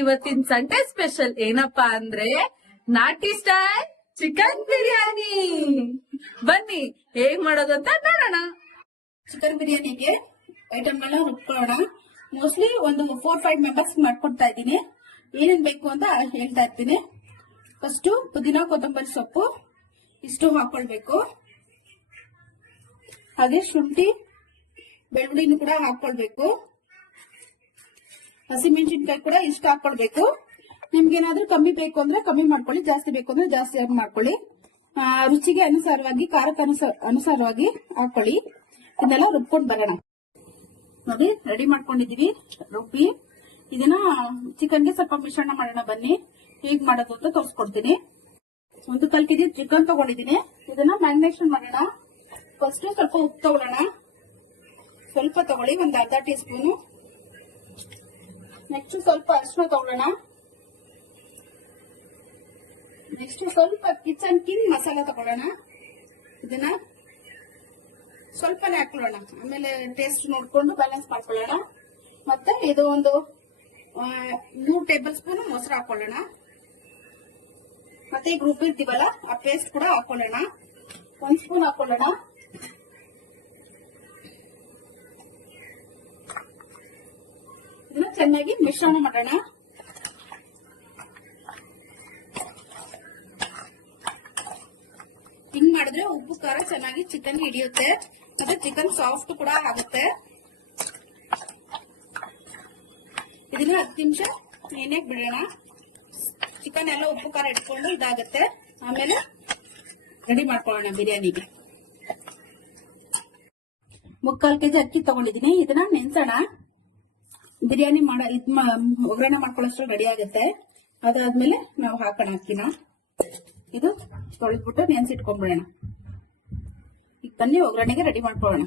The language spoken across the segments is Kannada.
ಇವತ್ತಿನ ಸಂಡೆ ಸ್ಪೆಷಲ್ ಏನಪ್ಪಾ ಅಂದ್ರೆ ನಾಟಿ ಸ್ಟೈಲ್ ಚಿಕನ್ ಬಿರಿಯಾನಿ ಬನ್ನಿ, ಹೇಗ್ ಮಾಡೋದು ಅಂತ ನೋಡೋಣ. ಚಿಕನ್ ಬಿರಿಯಾನಿಗೆ ಐಟಮ್ ಎಲ್ಲ ರುಬ್ಕೊಳ್ಳೋಣ. ಮೋಸ್ಟ್ಲಿ ಒಂದು ಫೋರ್ ಫೈವ್ ಮೆಂಬರ್ಸ್ ಮಾಡ್ಕೊಡ್ತಾ ಇದ್ದೀನಿ. ಏನೇನ್ ಬೇಕು ಅಂತ ಹೇಳ್ತಾ ಇರ್ತೀನಿ. ಫಸ್ಟ್ ಪುದೀನ, ಕೊತ್ತಂಬರಿ ಸೊಪ್ಪು, ಇಷ್ಟು ಹಾಕೊಳ್ಬೇಕು. ಹಾಗೆ ಶುಂಠಿ, ಬೆಳ್ಳುಳ್ಳಿನೂ ಕೂಡ ಹಾಕೊಳ್ಬೇಕು. ಹಸಿಮೆಣಸಿನ್ಕಾಯಿ ಕೂಡ ಇಷ್ಟು ಹಾಕೊಳ್ಬೇಕು. ನಿಮ್ಗೆ ಏನಾದ್ರೂ ಕಮ್ಮಿ ಬೇಕು ಅಂದ್ರೆ ಕಮ್ಮಿ ಮಾಡ್ಕೊಳ್ಳಿ, ಜಾಸ್ತಿ ಬೇಕು ಅಂದ್ರೆ ಜಾಸ್ತಿ ಆಗಿ ಮಾಡ್ಕೊಳ್ಳಿ. ರುಚಿಗೆ ಅನುಸಾರವಾಗಿ, ಖಾರಕ್ಕೆ ಅನುಸಾರ ಅನುಸಾರವಾಗಿ ಹಾಕೊಳ್ಳಿ. ಇದನ್ನೆಲ್ಲ ರುಬ್ಕೊಂಡು ಬರೋಣ. ನೋಡಿ ರೆಡಿ ಮಾಡ್ಕೊಂಡಿದೀವಿ, ರುಬ್ಬಿ. ಇದನ್ನ ಚಿಕನ್ಗೆ ಸ್ವಲ್ಪ ಮಿಶ್ರಣ ಮಾಡೋಣ ಬನ್ನಿ. ಹೇಗ್ ಮಾಡೋದು ಅಂತ ತೋರಿಸ್ಕೊಡ್ತೀನಿ. ಒಂದು ಕಲ್ ಕೆಜಿ ಚಿಕನ್ ತಗೊಂಡಿದ್ದೀನಿ. ಇದನ್ನ ಮ್ಯಾರಿನೇಷನ್ ಮಾಡೋಣ. ಫಸ್ಟ್ ಸ್ವಲ್ಪ ಉಪ್ಪು ತಗೊಳ್ಳೋಣ. ಸ್ವಲ್ಪ ತಗೊಳ್ಳಿ, ಒಂದು ಅರ್ಧ ಟೀ ಸ್ಪೂನು ನೆಕ್ಸ್ಟ್ ಸ್ವಲ್ಪ ಅರಿಶಿನ ತಗೊಳ್ಳೋಣ. ನೆಕ್ಸ್ಟ್ ಸ್ವಲ್ಪ ಕಿಚನ್ ಕಿನ್ ಮಸಾಲ ತಗೊಳ್ಳೋಣ. ಇದನ್ನ ಸ್ವಲ್ಪನೇ ಹಾಕೊಳ್ಳೋಣ ಆಮೇಲೆ ಟೇಸ್ಟ್ ನೋಡ್ಕೊಂಡು ಬ್ಯಾಲೆನ್ಸ್ ಮಾಡ್ಕೊಳ್ಳೋಣ. ಮತ್ತೆ ಇದು ಒಂದು ಮೂರು ಟೇಬಲ್ ಸ್ಪೂನ್ ಮೊಸರು ಹಾಕೊಳ್ಳೋಣ ಮತ್ತೆ ಈಗ ರುಬ್ಬಿರ್ತೀವಲ್ಲ ಆ ಪೇಸ್ಟ್ ಕೂಡ ಹಾಕೊಳ್ಳೋಣ ಒಂದ್ ಸ್ಪೂನ್ ಹಾಕೊಳ್ಳೋಣ ಇದನ್ನ ಚೆನ್ನಾಗಿ ಮಿಶ್ರಣ ಮಾಡೋಣ. ಹಿಂಗ್ ಮಾಡಿದ್ರೆ ಉಪ್ಪು, ಖಾರ ಚೆನ್ನಾಗಿ ಚಿಕನ್ ಹಿಡಿಯುತ್ತೆ. ಮತ್ತೆ ಚಿಕನ್ ಸಾಫ್ಟ್ ಕೂಡ ಆಗುತ್ತೆ. ಇದನ್ನ ಹತ್ತು ನಿಮಿಷ ನೆನೆಗೆ ಬಿಡೋಣ. ಚಿಕನ್ ಎಲ್ಲ ಉಪ್ಪು, ಖಾರ ಇಟ್ಕೊಂಡು ಇದಾಗುತ್ತೆ. ಆಮೇಲೆ ರೆಡಿ ಮಾಡ್ಕೊಳ್ಳೋಣ ಬಿರಿಯಾನಿಗೆ. ಮುಕ್ಕಾಲ್ ಕೆಜಿ ಅಕ್ಕಿ ತಗೊಂಡಿದೀನಿ ಇದನ್ನ ನೆನ್ಸೋಣ ಬಿರಿಯಾನಿ ಮಾಡ, ಇದ್ ಒಗ್ಗರಣೆ ಮಾಡ್ಕೊಳ್ಳೋಷ್ಟು ರೆಡಿ ಆಗುತ್ತೆ. ಅದಾದ್ಮೇಲೆ ನಾವು ಹಾಕೋಣ ಅಕ್ಕಿನ. ಇದು ತೊಳೆದ್ಬಿಟ್ಟು ನೆನ್ಸಿಟ್ಕೊಂಡ್ಬಿಡೋಣ ಈಗ ಬನ್ನಿ, ಒಗ್ಗರಣೆಗೆ ರೆಡಿ ಮಾಡ್ಕೊಳ್ಳೋಣ.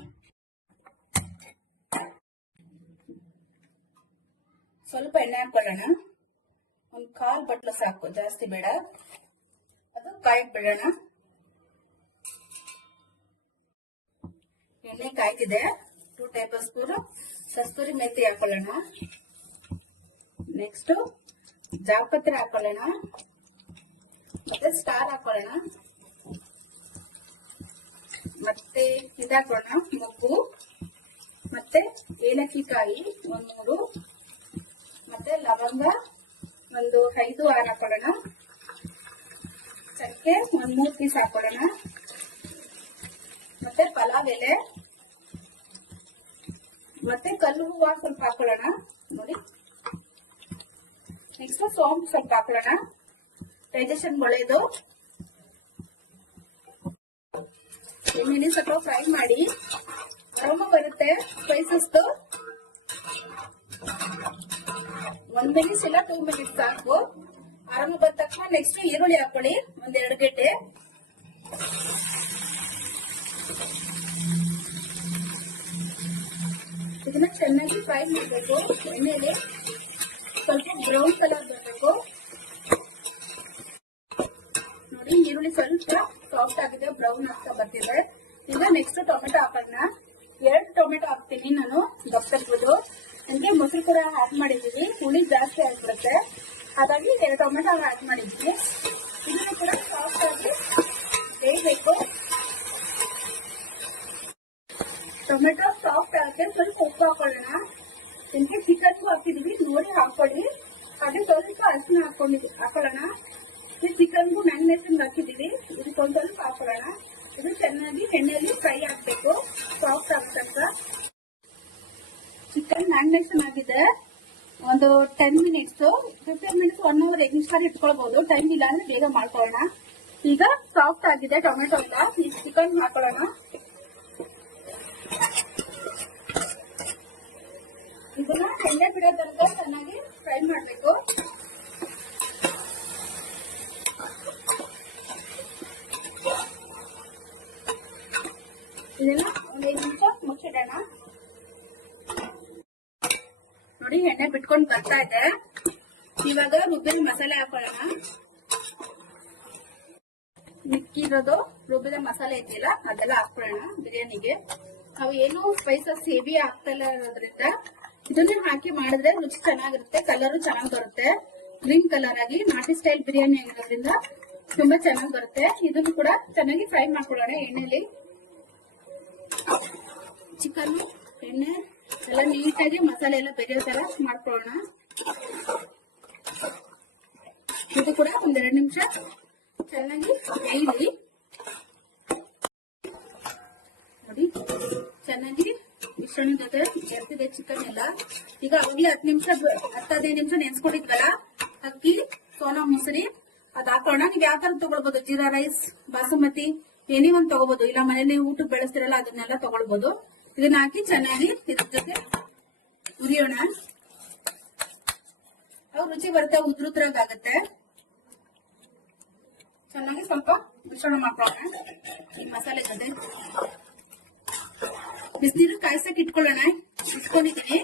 ಸ್ವಲ್ಪ ಎಣ್ಣೆ ಹಾಕೊಳ್ಳೋಣ ಒಂದ್ ಕಾಲ್ ಬಟ್ಲು ಸಾಕು, ಜಾಸ್ತಿ ಬೇಡ. ಅದು ಕಾಯಕ್ ಬಿಡೋಣ ಎಣ್ಣೆ ಕಾಯ್ತಿದೆ. Two tablespoon kasturi methi ಹಾಕೊಳ್ಳೋಣ. ನೆಕ್ಸ್ಟ್ ಜಾಪತ್ರೆ ಹಾಕೊಳ್ಳೋಣ. ಮತ್ತೆ ಸ್ಟಾರ್ ಹಾಕೊಳ್ಳೋಣ. ಮತ್ತೆ ಇದಾಕೋಣ ಮೊಗ್ಗು. ಮತ್ತೆ ಏಲಕ್ಕಿಕಾಯಿ ಒಂದ್ ಮೂರು ಮತ್ತೆ ಲವಂಗ, ಒಂದು ಐದು ಆರು ಹಾಕೊಳ್ಳೋಣ. ಚಕ್ಕೆ ಒಂದು ಮೂರು ಪೀಸ್ ಹಾಕೊಳ್ಳೋಣ. ಮತ್ತೆ ಪಲಾವ್ ಎಲೆ. ಮತ್ತೆ ಕಲ್ಲು ಹೂವ ಸ್ವಲ್ಪ ಹಾಕೊಳ್ಳೋಣ. ನೋಡಿ. ನೆಕ್ಸ್ಟ್ ಸೋಂಪು ಸ್ವಲ್ಪ ಹಾಕೊಳ್ಳೋಣ. ಡೈಜೆಷನ್ ಒಳ್ಳೇದು. ಎಣ್ಣೆಲಿ ಸ್ವಲ್ಪ ಫ್ರೈ ಮಾಡಿ. ಅರೋಮ ಬರುತ್ತೆ. ಸ್ಪೈಸಸ್ ಒಂದ್ ಮಿನಿಟ್ಸ್ ಇಲ್ಲ ಟೂ ಮಿನಿಟ್ಸ್ ಸಾಕು. ಆರಾಮ ಬಂದ ತಕ್ಷಣ ನೆಕ್ಸ್ಟ್ ಈರುಳ್ಳಿ ಹಾಕೊಳ್ಳಿ. ಒಂದ್ ಎರಡು ಗಡ್ಡೆ. ಇದನ್ನ ಚೆನ್ನಾಗಿ ಫ್ರೈ ಮಾಡಬೇಕು. ಎಣ್ಣೆಗೆ ಸ್ವಲ್ಪ ಬ್ರೌನ್ ಕಲರ್ ಬರಬೇಕು. ನೋಡಿ, ಈರುಳ್ಳಿ ಸ್ವಲ್ಪ ಸಾಫ್ಟ್ ಆಗಿದೆ ಬ್ರೌನ್ ಆಗ್ತಾ ಬರ್ತಿದೆ. ಈಗ ನೆಕ್ಸ್ಟ್ ಟೊಮೆಟೊ ಹಾಕೋಣ. ಎರಡು ಟೊಮೆಟೊ ಹಾಕ್ತೀನಿ ನಾನು ದಪ್ಪದು ನನಗೆ ಮೊಸರು ಕೂಡ ಆ್ಯಡ್ ಮಾಡಿದೀವಿ. ಹುಳಿ ಜಾಸ್ತಿ ಆಗ್ಬಿಡುತ್ತೆ. ಹಾಗಾಗಿ ಎರಡು ಟೊಮೆಟೊ ಆಡ್ ಮಾಡಿದ್ವಿ ಇದನ್ನು ಕೂಡ ಸಾಫ್ಟ್ ಆಗಿ ಬೇಯಬೇಕು. ಟೊಮೆಟೊ ಸಾಫ್ಟ್ ಆಗಿದೆ ಸ್ವಲ್ಪ ಉಪ್ಪು ಹಾಕೊಳ್ಳೋಣ. ನಿಮ್ಗೆ ಚಿಕನ್ಗೂ ಹಾಕಿದೀವಿ, ನೋಡಿ ಹಾಕೊಳ್ಳಿ. ಹಾಗೆ ಸ್ವಲ್ಪ ಅರಿಶಿನ ಹಾಕೊಂಡಿದ್ವಿ ಹಾಕೊಳ್ಳೋಣ. ಈ ಚಿಕನ್ಗೂ ಮ್ಯಾರಿನೇಷನ್ ಹಾಕಿದೀವಿ ಇದಕ್ಕೊಂದ್ ಸ್ವಲ್ಪ ಹಾಕೊಳ್ಳೋಣ. ಇದು ಚೆನ್ನಾಗಿ ಎಣ್ಣೆಯಲ್ಲಿ ಫ್ರೈ ಹಾಕಬೇಕು ಸಾಫ್ಟ್ ಆಗತಕ್ಕ ಚಿಕನ್ ಮ್ಯಾರಿನೇಷನ್ ಆಗಿದೆ. ಒಂದು ten minutes fifteen minutes one hour ಎಗ್ನಿಸ್ಟಾರ್ ಇಟ್ಕೊಳ್ಬಹುದು ಟೈಮ್ ಇಲ್ಲ ಅಂದ್ರೆ ಬೇಗ ಮಾಡ್ಕೊಳ್ಳೋಣ. ಈಗ ಸಾಫ್ಟ್ ಆಗಿದೆ ಟೊಮೆಟೊ ಅಂತ. ಈ ಚಿಕನ್ ಹಾಕೊಳ್ಳೋಣ. ಇದನ್ನ ಎಣ್ಣೆ ಬಿಡೋ ಚೆನ್ನಾಗಿ ಫ್ರೈ ಮಾಡಬೇಕು. ಇದನ್ನ ಒಂದ್ ಐದು ನಿಮಿಷ ಮುಚ್ಚಿಡೋಣ. ನೋಡಿ, ಎಣ್ಣೆ ಬಿಟ್ಕೊಂಡು ಬರ್ತಾ ಇದೆ. ಇವಾಗ ರುಬ್ಬಿದ ಮಸಾಲೆ ಹಾಕೊಳ್ಳೋಣ. ಮಿಕ್ಕಿರೋದು ರುಬ್ಬಿದ ಮಸಾಲೆ ಇದೆಯಲ್ಲ, ಅದೆಲ್ಲ ಹಾಕೊಳ್ಳೋಣ ಬಿರಿಯಾನಿಗೆ. ನಾವು ಏನು ಸ್ಪೈಸಸ್ ಹೆವಿ ಆಗ್ತಾ ಇಲ್ಲ ಇರೋದ್ರಿಂದ ಇದನ್ನ ಹಾಕಿ ಮಾಡಿದ್ರೆ ರುಚಿ ಚೆನ್ನಾಗಿರುತ್ತೆ ಕಲರ್ ಚೆನ್ನಾಗಿ ಬರುತ್ತೆ. ಗ್ರೀನ್ ಕಲರ್ ಆಗಿ ನಾಟಿ ಸ್ಟೈಲ್ ಬಿರಿಯಾನಿ ಆಗಿರೋದ್ರಿಂದ ತುಂಬಾ ಚೆನ್ನಾಗಿ ಬರುತ್ತೆ. ಇದನ್ನು ಕೂಡ ಚೆನ್ನಾಗಿ ಫ್ರೈ ಮಾಡ್ಕೊಳ್ಳೋಣ ಎಣ್ಣೆಲಿ. ಚಿಕನ್, ಎಣ್ಣೆ, ಎಲ್ಲ ನೀಟಾಗಿ ಮಸಾಲೆ ಎಲ್ಲ ಬೆರೆಯೋ ತರ ಮಾಡ್ಕೊಳ್ಳೋಣ. ಇದು ಕೂಡ ಒಂದೆರಡು ನಿಮಿಷ ಚೆನ್ನಾಗಿ ಬೇಯಲಿ ನೋಡಿ ಚೆನ್ನಾಗಿ ಮಿಶ್ರಣ ಜೊತೆ ಬೆರ್ತಿದೆ ಚಿಕನ್ ಎಲ್ಲ. ಈಗ ಅವಾಗ್ಲೇ ಹತ್ತು ನಿಮಿಷ ಹತ್ತು ಹದಿನೈದು ನಿಮಿಷ ನೆನ್ಸ್ಕೊಂಡಿದ್ವಲ್ಲ ಅಕ್ಕಿ, ಸೋನಾ ಮೊಸರಿ, ಅದ್ ಹಾಕೋಣ. ನೀವ್ ಯಾವ ತರ ತಗೊಳ್ಬೋದು? ಜೀರಾ ರೈಸ್, ಬಾಸುಮತಿ, ಏನೇ ಒಂದ್ ತಗೋಬಹುದು ಇಲ್ಲ ಮನೇಲಿ ಊಟಕ್ಕೆ ಬೆಳೆಸ್ತಿರಲ್ಲ, ಅದನ್ನೆಲ್ಲ ತಗೊಳ್ಬಹುದು ಇದನ್ನ ಹಾಕಿ ಚೆನ್ನಾಗಿ ಇದ್ರ ಜೊತೆ ಉರಿಯೋಣ ಅವು ರುಚಿ ಬರುತ್ತೆ ಉದ್ರುದ್ರಾಗತ್ತೆ ಚೆನ್ನಾಗಿ ಸ್ವಲ್ಪ ಮಿಶ್ರಣ ಮಾಡ್ಕೊಳ್ಳೋಣ ಈ ಮಸಾಲೆ ಜೊತೆ. ಬಿಸಿನೀರು ಕಾಯ್ಸಕ್ ಇಟ್ಕೊಳ್ಳೋಣ. ಇಟ್ಕೊಂಡಿದ್ದೀನಿ.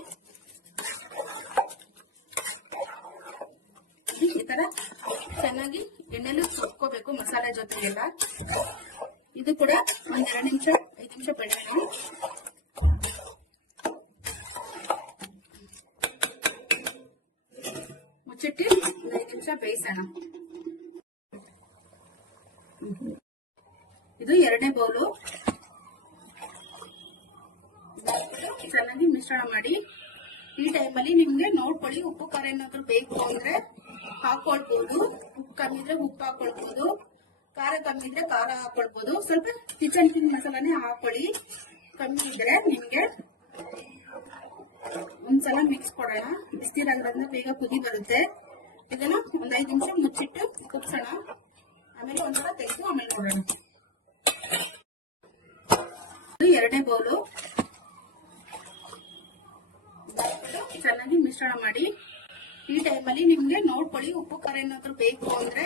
ಈ ತರ ಚೆನ್ನಾಗಿ ಎಣ್ಣೆಲು ಸುಟ್ಕೋಬೇಕು ಮಸಾಲೆ ಜೊತೆಗೆಲ್ಲ. ಇದು ಕೂಡ ಒಂದೆರಡು ನಿಮಿಷ, ಐದು ನಿಮಿಷ ಬೆಳೆಯೋಣ ಮುಚ್ಚಿಟ್ಟು ಒಂದು ಐದು ನಿಮಿಷ ಬೇಯಿಸೋಣ. ಇದು ಎರಡನೇ ಬೌಲು. ಚೆನ್ನಾಗಿ ಮಿಶ್ರಣ ಮಾಡಿ. ಈ ಟೈಮಲ್ಲಿ ನಿಮ್ಗೆ ನೋಡ್ಕೊಳ್ಳಿ ಉಪ್ಪು, ಖಾರ ಏನಾದ್ರು ಬೇಕು ಅಂದ್ರೆ ಹಾಕೊಳ್ಬಹುದು ಉಪ್ಪು ಕಮ್ಮಿ ಇದ್ರೆ ಉಪ್ಪು ಹಾಕೊಳ್ಬಹುದು ಖಾರ ಕಮ್ಮಿ ಇದ್ರೆ ಖಾರ ಹಾಕೊಳ್ಬಹುದು ಸ್ವಲ್ಪ ಕಿಚನ್ ಕಿಂಗ್ ಮಸಾಲಾನೇ ಹಾಕೊಳ್ಳಿ ಕಮ್ಮಿ ಇದ್ರೆ ನಿಮ್ಗೆ ಒಂದ್ಸಲ ಮಿಕ್ಸ್ ಕೊಡೋಣ. ಬಿಸಿನೀರಾಗಿರೋದ್ರಿಂದ ಬೇಗ ಕುದಿ ಬರುತ್ತೆ. ಇದನ್ನ ಒಂದ್ ಐದು ನಿಮಿಷ ಮುಚ್ಚಿಟ್ಟು ಕುದಿಸೋಣ ಆಮೇಲೆ ಒಂದ್ಸಲ ತೆಗೆದು ಆಮೇಲೆ ನೋಡೋಣ. ಎರಡನೇ ಬೌಲು ಚೆನ್ನಾಗಿ ಮಿಶ್ರಣ ಮಾಡಿ, ಈ ಟೈಮಲ್ಲಿ ನಿಮ್ಗೆ ನೋಡ್ಕೊಳ್ಳಿ ಉಪ್ಪು, ಖಾರ ಏನಾದ್ರು ಬೇಕು ಅಂದ್ರೆ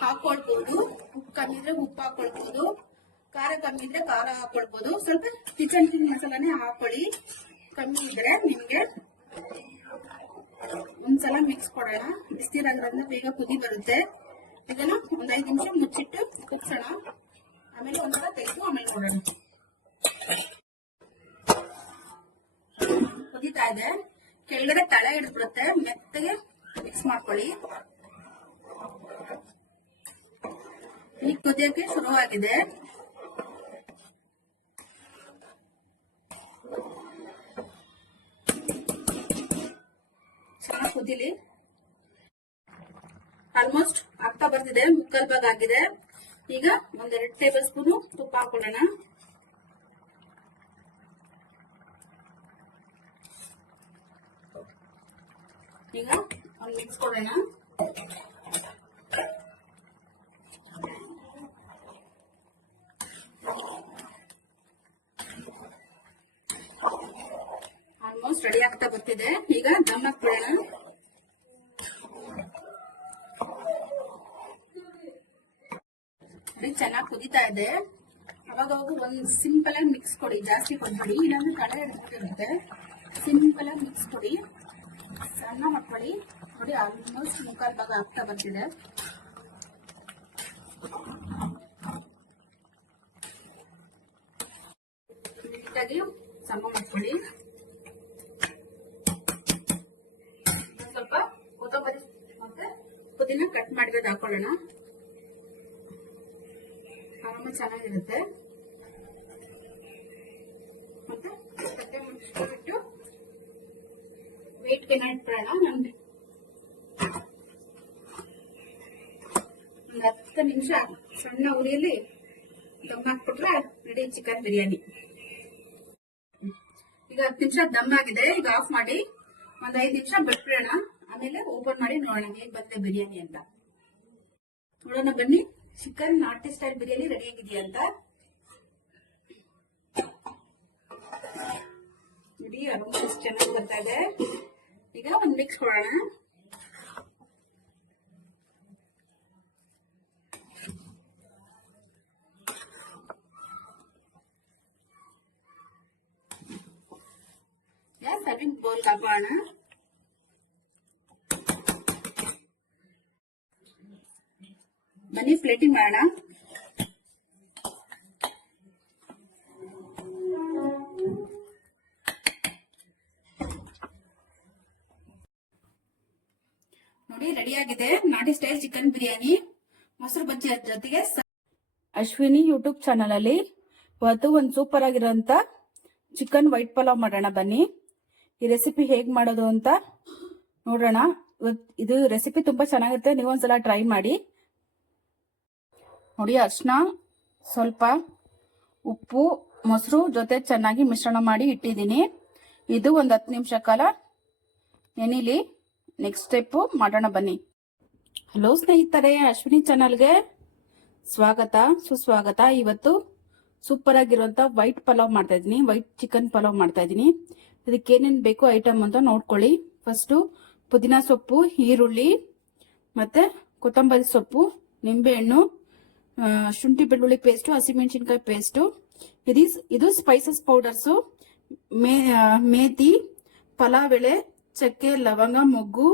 ಹಾಕೊಳ್ಬಹುದು ಉಪ್ಪು ಕಮ್ಮಿ ಇದ್ರೆ ಉಪ್ಪು ಹಾಕೊಳ್ಬಹುದು ಖಾರ ಕಮ್ಮಿ ಇದ್ರೆ ಖಾರ ಹಾಕೊಳ್ಬಹುದು ಸ್ವಲ್ಪ ಕಿಚನ್ ಕಿಂಗ್ ಮಸಾಲಾನೆ ಹಾಕೊಳ್ಳಿ. ಕಮ್ಮಿ ಇದ್ರೆ ನಿಮ್ಗೆ ಒಂದ್ಸಲ ಮಿಕ್ಸ್ ಕೊಡೋಣ. ಬಿಸಿನೀರಾಗಿರೋದ್ರಿಂದ ಬೇಗ ಕುದಿ ಬರುತ್ತೆ. ಇದನ್ನ ಒಂದ್ ಐದು ನಿಮಿಷ ಮುಚ್ಚಿಟ್ಟು ಕುದಿಸೋಣ. ಆಮೇಲೆ ಒಂದ್ಸಲ ತೆಗೆದು ಆಮೇಲೆ ನೋಡೋಣ ಕುದಿತಾ ಇದೆ. ಕೆಳಗಡೆ ತಳ ಹಿಡಿದ್ಬಿಡುತ್ತೆ, ಮೆತ್ತಗೆ ಮಿಕ್ಸ್ ಮಾಡ್ಕೊಳ್ಳಿ. ಈಗ ಕುದಿಯಕ್ಕೆ ಶುರುವಾಗಿದೆ. ಚೆನ್ನಾಗಿ ಕುದಿಲಿ. ಆಲ್ಮೋಸ್ಟ್ ಆಗ್ತಾ ಬರ್ತಿದೆ ಮುಕ್ಕಲ್ ಭಾಗ ಆಗಿದೆ. ಈಗ ಒಂದೆರಡು ಟೇಬಲ್ ಸ್ಪೂನ್ ತುಪ್ಪ ಹಾಕೊಳ್ಳೋಣ. ಈಗ ಒಂದು ಮಿಕ್ಸ್ ಕೊಡೋಣ. ಆಲ್ಮೋಸ್ಟ್ ರೆಡಿ ಆಗ್ತಾ ಬರ್ತಿದೆ. ಈಗ ದಮ್ ಹಾಕ್ಬಿಡೋಣ ಚೆನ್ನಾಗಿ ಕುದಿತಾ ಇದೆ. ಅವಾಗ ಒಂದು ಸಿಂಪಲ್ ಆಗಿ ಮಿಕ್ಸ್ ಕೊಡಿ. ಜಾಸ್ತಿ ಕೊಡ್ಬೇಡಿ. ಇಲ್ಲಾಂದ್ರೆ ಕಳೆ ಹಿಡಿದ್ಬಿಟ್ಟಿರುತ್ತೆ ಸಿಂಪಲ್ ಆಗಿ ಮಿಕ್ಸ್ ಕೊಡಿ. ಮಾಡ್ಕೊಳ್ಳಿ ನೋಡಿ ಆಲ್ಮೋಸ್ಟ್ ಮುಖಾಲ್ ಭಾಗ ಆಗ್ತಾ ಬರ್ತಿದೆ ನೀಟಾಗಿ ಸಮ ಮಾಡ್ಕೊಳ್ಳಿ ಒಂದ್ ಸ್ವಲ್ಪ ಕೊತ್ತಂಬರಿ ಮತ್ತೆ ಪುದೀನ ಕಟ್ ಮಾಡಿರೋದು ಹಾಕೊಳ್ಳೋಣ ಆರಾಮ ಚೆನ್ನಾಗಿರುತ್ತೆ ಮತ್ತೆ ಕಟ್ಟೆ ಮುಚ್ಚಿಬಿಟ್ಟು ವೇಟ್ಗೆ ಇಟ್ಬಿಡೋಣ ನಮ್ಗೆ ಹತ್ತು ನಿಮಿಷ ಸಣ್ಣ ಉರಿಯಲ್ಲಿ ದಮ್ ಹಾಕ್ಬಿಟ್ರೆ ರೆಡಿ ಚಿಕನ್ ಬಿರಿಯಾನಿ. ಈಗ ಹತ್ತು ನಿಮಿಷ ದಮ್ ಆಗಿದೆ, ಈಗ ಆಫ್ ಮಾಡಿ ಒಂದ್ ಐದು ನಿಮಿಷ ಬಿಟ್ಬಿಡೋಣ. ಆಮೇಲೆ ಓಪನ್ ಮಾಡಿ ನೋಡೋಣ ಹೇಗ್ ಬಂದಿದೆ ಬಿರಿಯಾನಿ ಅಂತ. ನೋಡೋಣ ಬನ್ನಿ ಚಿಕನ್ ನಾಟಿ ಸ್ಟೈಲ್ ಬಿರಿಯಾನಿ ರೆಡಿ ಆಗಿದೆಯಾ ಅಂತ. ನೋಡಿ ಅರೋಮ ಚೆನ್ನಾಗಿ ಬರ್ತಾ ಇದೆ. ಈಗ ಒಂದ್ ಮಿಕ್ಸ್ ಕೊಡೋಣ. ತಗೋಣ. ಬನ್ನಿ ಪ್ಲೇಟಿಂಗ್ ಮಾಡೋಣ. ನೋಡಿ ರೆಡಿ ಆಗಿದೆ. ನಾಟಿ ಸ್ಟೈಲ್ ಚಿಕನ್ ಬಿರಿಯಾನಿ. ಮೊಸರು ಬಜ್ಜಿ ಜೊತೆಗೆ ಅಶ್ವಿನಿ ಯೂಟ್ಯೂಬ್ ಚಾನಲ್ ಅಲ್ಲಿ. ಇವತ್ತು ಒಂದು ಸೂಪರ್ ಆಗಿರೋಂಥ ಚಿಕನ್ ವೈಟ್ ಪಲಾವ್ ಮಾಡೋಣ ಬನ್ನಿ. ಈ ರೆಸಿಪಿ ಹೇಗ್ ಮಾಡೋದು ಅಂತ ನೋಡೋಣ. ಇದು ರೆಸಿಪಿ ತುಂಬಾ ಚೆನ್ನಾಗಿರುತ್ತೆ. ನೀವು ಒಂದ್ಸಲ ಟ್ರೈ ಮಾಡಿ. ನೋಡಿ, ಅರ್ಶನ, ಸ್ವಲ್ಪ ಉಪ್ಪು, ಮೊಸರು ಜೊತೆ ಚೆನ್ನಾಗಿ ಮಿಶ್ರಣ ಮಾಡಿ ಇಟ್ಟಿದ್ದೀನಿ. ಇದು ಒಂದು ಹತ್ತು ನಿಮಿಷ ಕಾಲ ನೆನಿಲಿ ನೆಕ್ಸ್ಟ್ ಸ್ಟೆಪ್ಪು ಮಾಡೋಣ ಬನ್ನಿ. ಹಲೋ ಸ್ನೇಹಿತರೆ, ಅಶ್ವಿನಿ ಚಾನಲ್ಗೆ ಸ್ವಾಗತ, ಸುಸ್ವಾಗತ. ಇವತ್ತು ಸೂಪರ್ ಆಗಿರುವಂತ ವೈಟ್ ಪಲಾವ್ ಮಾಡ್ತಾ ಇದ್ದೀನಿ. ವೈಟ್ ಚಿಕನ್ ಪಲಾವ್ ಮಾಡ್ತಾ ಇದ್ದೀನಿ. ಇದಕ್ಕೆ ಏನೇನು ಬೇಕು ಐಟಮ್ ಅಂತ ನೋಡ್ಕೊಳ್ಳಿ. ಫಸ್ಟು ಪುದೀನ ಸೊಪ್ಪು, ಈರುಳ್ಳಿ, ಮತ್ತೆ ಕೊತ್ತಂಬರಿ ಸೊಪ್ಪು, ನಿಂಬೆಹಣ್ಣು ಶುಂಠಿ ಬೆಳ್ಳುಳ್ಳಿ ಪೇಸ್ಟು ಹಸಿಮೆಣಸಿನ್ಕಾಯಿ ಪೇಸ್ಟು ಇದು ಇದು ಸ್ಪೈಸಸ್ ಪೌಡರ್ಸು ಮೇ ಪಲಾವ್ ಎಲೆ ಚಕ್ಕೆ, ಲವಂಗ, ಮೊಗ್ಗು,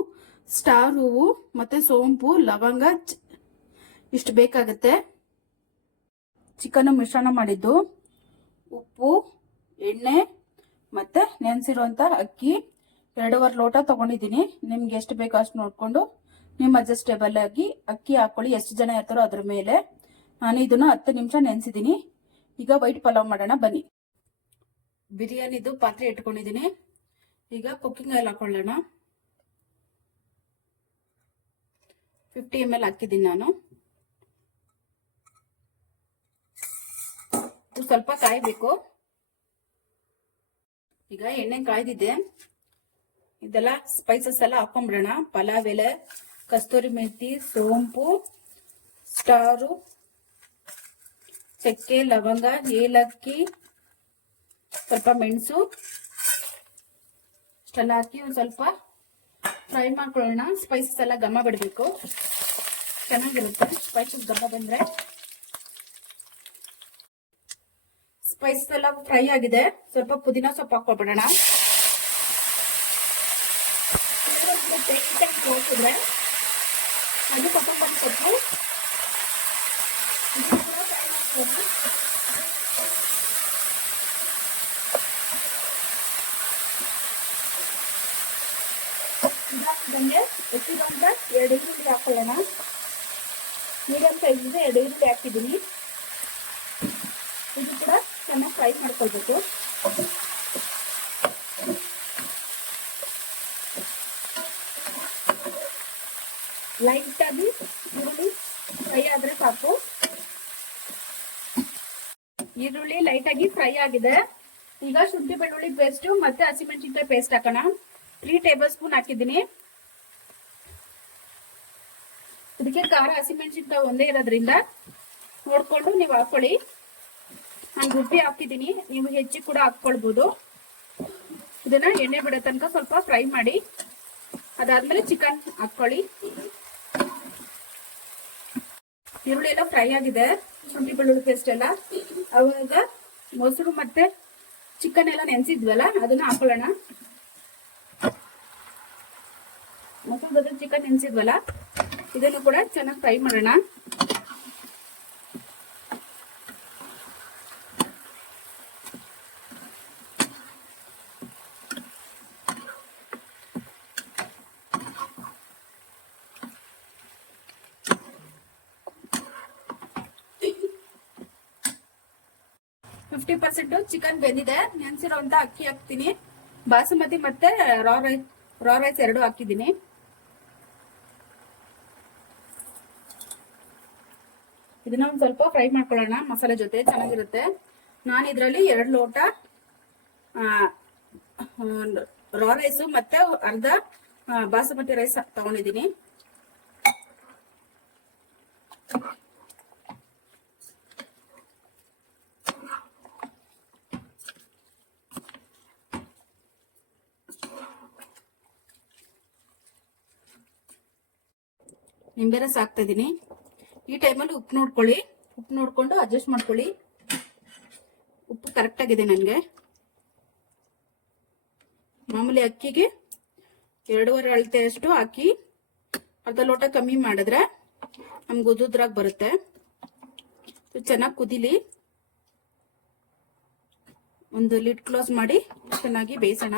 ಸ್ಟಾರ್ ಹೂವು, ಮತ್ತು ಸೋಂಪು, ಲವಂಗ ಇಷ್ಟು ಬೇಕಾಗುತ್ತೆ. ಚಿಕನ್ ಮಿಶ್ರಣ ಮಾಡಿದ್ದು. ಉಪ್ಪು, ಎಣ್ಣೆ ಮತ್ತೆ ನೆನ್ಸಿರುವಂತ ಅಕ್ಕಿ ಎರಡೂವರೆ ಲೋಟ ತಗೊಂಡಿದ್ದೀನಿ. ನಿಮ್ಗೆ ಎಷ್ಟು ಬೇಕೋ ಅಷ್ಟು ನೋಡ್ಕೊಂಡು ನಿಮ್ಮ ಅಡ್ಜಸ್ಟೇಬಲ್ ಆಗಿ ಅಕ್ಕಿ ಹಾಕೊಳ್ಳಿ. ಎಷ್ಟು ಜನ ಇರ್ತಾರೋ ಅದ್ರ ಮೇಲೆ. ನಾನು ಇದನ್ನ ಹತ್ತು ನಿಮಿಷ ನೆನೆಸಿದ್ದೀನಿ. ಈಗ ವೈಟ್ ಪಲಾವ್ ಮಾಡೋಣ. ಬನ್ನಿ. ಬಿರಿಯಾನಿದು ಪಾತ್ರೆ ಇಟ್ಕೊಂಡಿದ್ದೀನಿ. ಈಗ ಕುಕ್ಕಿಂಗ್ ಆಯಿಲ್ ಹಾಕೊಳ್ಳೋಣ. ಫಿಫ್ಟಿ ಎಂ ಎಲ್ ಹಾಕಿದ್ದೀನಿ ನಾನು. ಸ್ವಲ್ಪ ಕಾಯ್ಬೇಕು. ಈಗ ಎಣ್ಣೆ ಕಾಯ್ದಿದೆ ಇದೆಲ್ಲ ಸ್ಪೈಸಸ್ ಎಲ್ಲ ಹಾಕೊಂಡ್ಬಿಡೋಣ. ಪಲಾವ್ ಎಲೆ, ಕಸ್ತೂರಿ ಮೆಥಿ, ಸೋಂಪು, ಸ್ಟಾರು, ಚಕ್ಕೆ, ಲವಂಗ, ಏಲಕ್ಕಿ, ಸ್ವಲ್ಪ ಮೆಣಸು. ಇಷ್ಟೆಲ್ಲ ಹಾಕಿ ಒಂದು ಸ್ವಲ್ಪ ಫ್ರೈ ಮಾಡ್ಕೊಳ್ಳೋಣ. ಸ್ಪೈಸಸ್ ಎಲ್ಲ ಘಮ ಬಿಡಬೇಕು. ಚೆನ್ನಾಗಿರುತ್ತೆ. ಸ್ಪೈಸಸ್ ಘಮ ಬಂದ್ರೆ. ಸ್ಪೈಸಸ್ ಎಲ್ಲ ಫ್ರೈ ಆಗಿದೆ ಸ್ವಲ್ಪ ಪುದೀನ ಸೊಪ್ಪು ತೋರಿಸಿದ್ರೆ ಅದು ಕೊತ್ತಂಬರಿ ಸೊಪ್ಪು ಇದು ಕೂಡ fry ಮಾಡ್ಕೊಳ್ಳೋಣ. ಇದಾಗ್ದಂಗೆ ಎತ್ತಿರುವಂತ ಎರಡು ಈರುಳ್ಳಿ ಹಾಕೊಳ್ಳೋಣ ಮೀಡಿಯಂ ಸೈಜ್ ಇದೆ ಎರಡು ಈರುಳ್ಳಿ ಹಾಕಿದ್ದೀನಿ ಫ್ರೈ ಮಾಡ್ಕೊಳ್ಬೇಕು. ಲೈಟ್ ಆಗಿ ಈರುಳ್ಳಿ ಫ್ರೈ ಆದ್ರೆ ಸಾಕು. ಈರುಳ್ಳಿ ಲೈಟ್ ಆಗಿ ಫ್ರೈ ಆಗಿದೆ. ಈಗ ಶುಂಠಿ ಬೆಳ್ಳುಳ್ಳಿ ಪೇಸ್ಟ್ ಮತ್ತೆ ಹಸಿಮೆಣಸಿನ್ಕಾಯಿ ಪೇಸ್ಟ್ ಹಾಕೋಣ. ತ್ರೀ ಟೇಬಲ್ ಸ್ಪೂನ್ ಹಾಕಿದ್ದೀನಿ. ಇದಕ್ಕೆ ಖಾರ ಹಸಿಮೆಣಸಿನ್ಕಾಯಿ ಒಂದೇ ಇರೋದ್ರಿಂದ ನೋಡ್ಕೊಂಡು ನೀವು ಹಾಕೊಳ್ಳಿ. ನಾನು ರುಬ್ಬಿ ಹಾಕಿದ್ದೀನಿ. ನೀವು ಹೆಚ್ಚಿ ಕೂಡ ಹಾಕ್ಕೊಳ್ಬೋದು. ಇದನ್ನ ಎಣ್ಣೆ ಬಿಡೋ ತನಕ ಸ್ವಲ್ಪ ಫ್ರೈ ಮಾಡಿ, ಅದಾದ್ಮೇಲೆ ಚಿಕನ್ ಹಾಕೊಳ್ಳಿ ಈರುಳ್ಳಿ ಎಲ್ಲ ಫ್ರೈ ಆಗಿದೆ. ಶುಂಠಿ ಬೆಳ್ಳುಳ್ಳಿ ಪೇಸ್ಟ್ ಎಲ್ಲ. ಅವಾಗ ಮೊಸರು ಮತ್ತೆ ಚಿಕನ್ ಎಲ್ಲ ನೆನೆಸಿದ್ವಲ್ಲ, ಅದನ್ನ ಹಾಕೊಳ್ಳೋಣ. ಮೊಸರು ಜೊತೆ ಚಿಕನ್ ನೆನೆಸಿದ್ವಲ್ಲ, ಇದನ್ನು ಕೂಡ ಚೆನ್ನಾಗಿ ಫ್ರೈ ಮಾಡೋಣ. ಫಿಫ್ಟಿ ಪರ್ಸೆಂಟ್ ಚಿಕನ್ ಬೆಂದಿದೆ. ನೆನ್ಸಿರೋಂತ ಅಕ್ಕಿ ಹಾಕ್ತೀನಿ. ಬಾಸುಮತಿ ಮತ್ತೆ ರಾ ರೈಸ್ ರಾ ರೈಸ್ ಎರಡು ಹಾಕಿದ್ದೀನಿ. ಇದನ್ನ ಒಂದ್ ಸ್ವಲ್ಪ ಫ್ರೈ ಮಾಡ್ಕೊಳ್ಳೋಣ. ಮಸಾಲೆ ಜೊತೆ ಚೆನ್ನಾಗಿರುತ್ತೆ. ನಾನು ಇದರಲ್ಲಿ ಎರಡು ಲೋಟ ರಾ ರೈಸು ಮತ್ತೆ ಅರ್ಧ ಬಾಸುಮತಿ ರೈಸ್ ತಗೊಂಡಿದ್ದೀನಿ. ನಿಂಬೆ ರಸ ಹಾಕ್ತಾ ಇದೀನಿ. ಈ ಟೈಮಲ್ಲಿ ಉಪ್ಪು ನೋಡ್ಕೊಳ್ಳಿ. ಉಪ್ಪು ನೋಡಿಕೊಂಡು ಅಡ್ಜಸ್ಟ್ ಮಾಡ್ಕೊಳ್ಳಿ. ಉಪ್ಪು ಕರೆಕ್ಟಾಗಿದೆ ನನಗೆ. ಮಾಮೂಲಿ ಅಕ್ಕಿಗೆ ಎರಡೂವರೆ ಅಳತೆಯಷ್ಟು ಹಾಕಿ ಅರ್ಧ ಲೋಟ ಕಮ್ಮಿ ಮಾಡಿದ್ರೆ ನಮ್ಗೆ ಉದುದ್ರಾಗ ಬರುತ್ತೆ. ಚೆನ್ನಾಗಿ ಕುದಿಲಿ. ಒಂದು ಲಿಡ್ ಕ್ಲೋಸ್ ಮಾಡಿ ಚೆನ್ನಾಗಿ ಬೇಯಿಸೋಣ.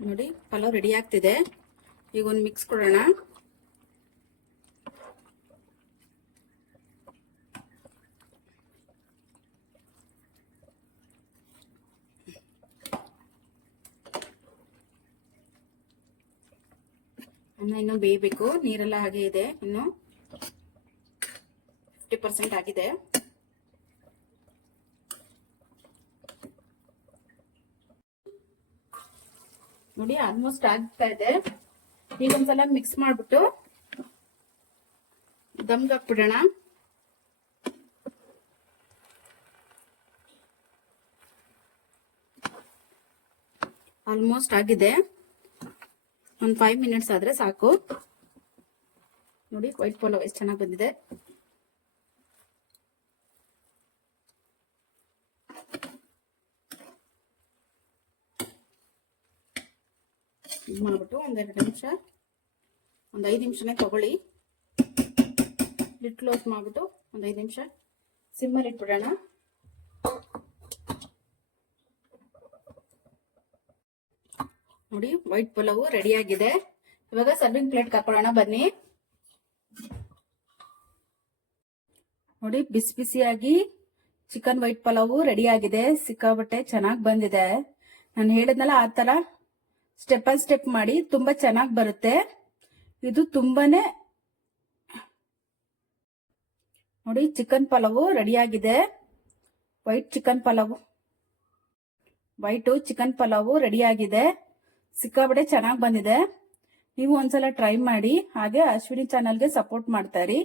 ನೋಡಿ, ಪಲಾವ್ ರೆಡಿ ಆಗ್ತಿದೆ. ಈಗ ಒಂದು ಮಿಕ್ಸ್ ಕೊಡೋಣ. ಅನ್ನ ಇನ್ನು ಬೇಯಬೇಕು. ನೀರೆಲ್ಲ ಹಾಗೆ ಇದೆ. ಇನ್ನು ಫಿಫ್ಟಿ ಪರ್ಸೆಂಟ್ ಆಗಿದೆ. ನೋಡಿ ಆಲ್ಮೋಸ್ಟ್ ಆಗ್ತಾ ಇದೆ. ಈಗ ಒಂದ್ಸಲ ಮಿಕ್ಸ್ ಮಾಡ್ಬಿಟ್ಟು ದಮ್ಗೆ ಹಾಕ್ಬಿಡೋಣ. ಆಲ್ಮೋಸ್ಟ್ ಆಗಿದೆ. ಒಂದು ಫೈವ್ ಮಿನಿಟ್ಸ್ ಆದ್ರೆ ಸಾಕು. ನೋಡಿ ವೈಟ್ ಪಲಾವ್ ಎಷ್ಟು ಚೆನ್ನಾಗಿ ಬಂದಿದೆ. ಇದು ಮಾಡ್ಬಿಟ್ಟು ಒಂದೆರಡು ನಿಮಿಷ, ಒಂದು ಐದು ನಿಮಿಷನೇ ತಗೊಳ್ಳಿ. ಲಿಟ್ ಕ್ಲೋಸ್ ಮಾಡಿಬಿಟ್ಟು ಒಂದು ಐದು ನಿಮಿಷ ಸಿಮ್ಮಲ್ಲಿ ಇಟ್ಬಿಡೋಣ. ನೋಡಿ, ವೈಟ್ ಪಲಾವು ರೆಡಿಯಾಗಿದೆ ಇವಾಗ ಸರ್ವಿಂಗ್ ಪ್ಲೇಟ್ ಹಾಕೊಳ್ಳೋಣ ಬನ್ನಿ. ನೋಡಿ, ಬಿಸಿ ಬಿಸಿಯಾಗಿ ಚಿಕನ್ ವೈಟ್ ಪಲಾವು ರೆಡಿ ಆಗಿದೆ. ಸಿಕ್ಕಾಬಟ್ಟೆ ಚೆನ್ನಾಗಿ ಬಂದಿದೆ. ನಾನು ಹೇಳಿದ್ನಲ್ಲ, ಆ ತರ ಸ್ಟೆಪ್ ಬೈ ಸ್ಟೆಪ್ ಮಾಡಿ ತುಂಬಾ ಚೆನ್ನಾಗಿ ಬರುತ್ತೆ. ಇದು ತುಂಬಾನೇ ನೋಡಿ ಚಿಕನ್ ಪಲಾವು ರೆಡಿ ಆಗಿದೆ. White chicken pulao. White chicken pulao ready ಆಗಿದೆ. ಸಿಕ್ಕಾಬಡೆ ಚೆನ್ನಾಗಿ ಬಂದಿದೆ. ನೀವು ಒಂದ್ಸಲ ಟ್ರೈ ಮಾಡಿ, ಹಾಗೆ ಅಶ್ವಿನಿ ಚಾನಲ್ಗೆ ಸಪೋರ್ಟ್ ಮಾಡ್ತಾ ಇರಿ.